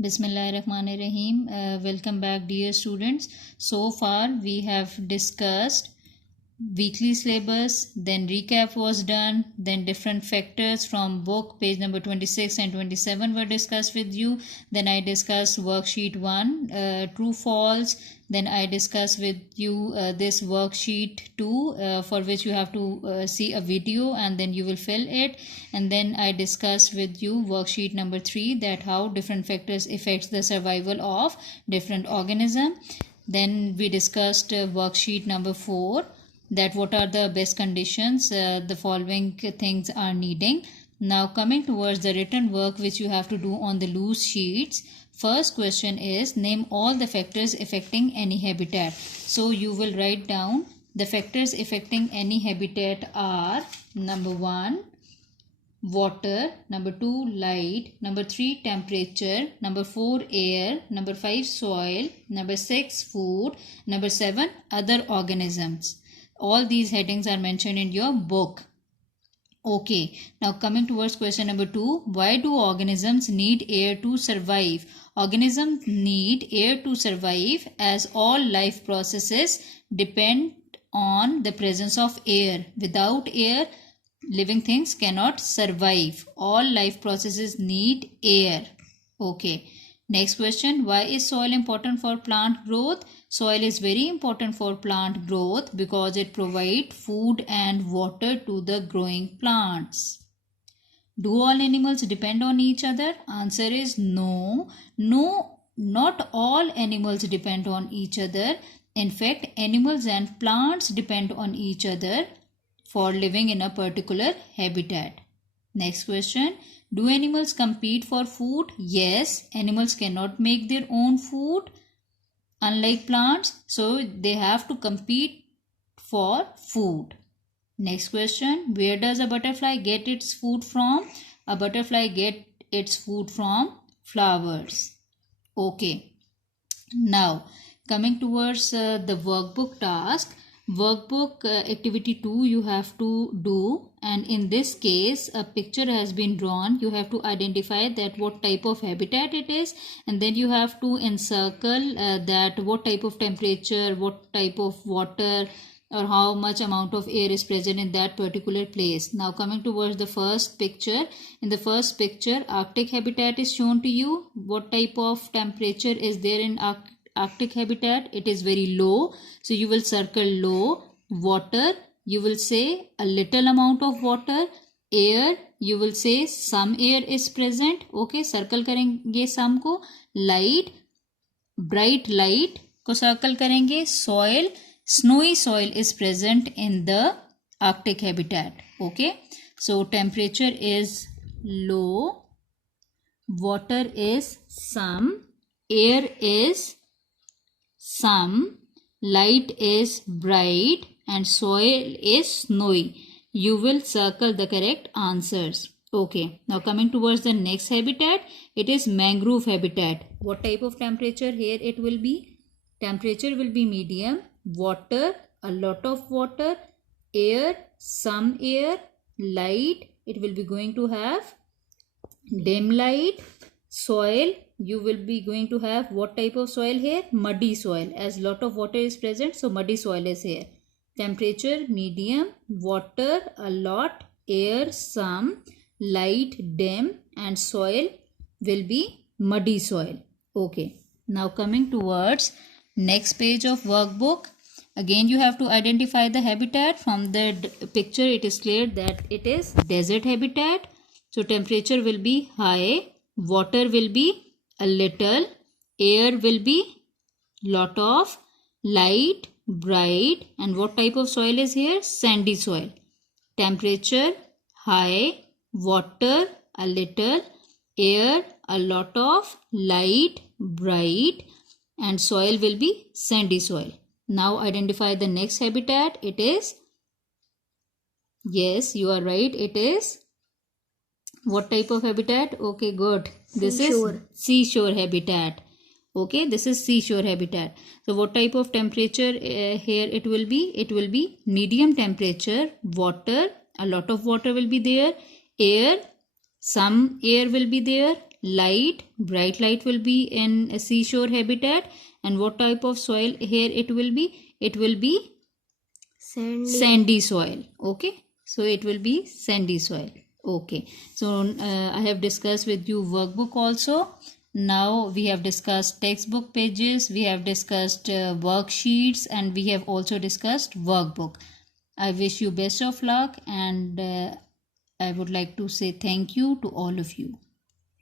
Bismillahirrahmanirrahim. Welcome back, dear students. So far we have discussed weekly syllabus, then recap was done, then different factors from book page number 26 and 27 were discussed with you. Then I discussed worksheet 1, true false. Then I discussed with you this worksheet 2, for which you have to see a video and then you will fill it. And then I discussed with you worksheet number 3, that how different factors affects the survival of different organism. Then we discussed worksheet number 4, that what are the best conditions the following things are needing. Now coming towards the written work which you have to do on the loose sheets. First question is, name all the factors affecting any habitat. So you will write down the factors affecting any habitat are: number 1 water, number 2 light, number 3 temperature, number 4 air, number 5 soil, number 6 food, number 7 other organisms. All these headings are mentioned in your book. Okay, now coming towards question number 2, why do organisms need air to survive? Organisms need air to survive as all life processes depend on the presence of air. Without air, living things cannot survive. All life processes need air. Okay. Next question, why is soil important for plant growth? Soil is very important for plant growth because it provides food and water to the growing plants. Do all animals depend on each other? Answer is no. No, not all animals depend on each other. In fact, animals and plants depend on each other for living in a particular habitat. Next question, do animals compete for food? Yes, animals cannot make their own food unlike plants, so they have to compete for food. Next question, where does a butterfly get its food from? A butterfly get its food from flowers. Okay, now coming towards the workbook task. Workbook activity 2 you have to do, and in this case a picture has been drawn. You have to identify that what type of habitat it is, and then you have to encircle that what type of temperature, what type of water, or how much amount of air is present in that particular place. Now coming towards the first picture. In the first picture, Arctic habitat is shown to you. What type of temperature is there in Arctic habitat? It is very low, so you will circle low. Water, you will say a little amount of water. Air, you will say some air is present. Okay, circle करेंगे some को. Light, bright light को circle करेंगे. Soil, snowy soil is present in the Arctic habitat. Okay, so temperature is low, water is some, air is some, light is bright, and soil is snowy. You will circle the correct answers. Okay, now coming towards the next habitat, it is mangrove habitat. What type of temperature here it will be? Temperature will be medium, water, a lot of water, air, some air, light, it will be going to have dim light, soil, you will be going to have what type of soil here? Muddy soil, as lot of water is present, so muddy soil is here. Temperature medium, water a lot, air some, light dim, and soil will be muddy soil. Okay, now coming towards next page of workbook. Again you have to identify the habitat. From the picture it is clear that it is desert habitat. So temperature will be high, water will be a little, air will be lot of, light, bright, and what type of soil is here? Sandy soil. Temperature high, water a little, air a lot of, light, bright, and soil will be sandy soil. Now identify the next habitat. It is, yes, you are right, it is what type of habitat? Okay, good. This is seashore habitat. Okay, this is seashore habitat. So what type of temperature here it will be? It will be medium temperature, water, a lot of water will be there, air, some air will be there, light, bright light will be in a seashore habitat. And what type of soil here it will be? It will be sandy soil. Okay, so it will be sandy soil. Okay, so I have discussed with you workbook also. Now we have discussed textbook pages, we have discussed worksheets, and we have also discussed workbook. I wish you best of luck, and I would like to say thank you to all of you.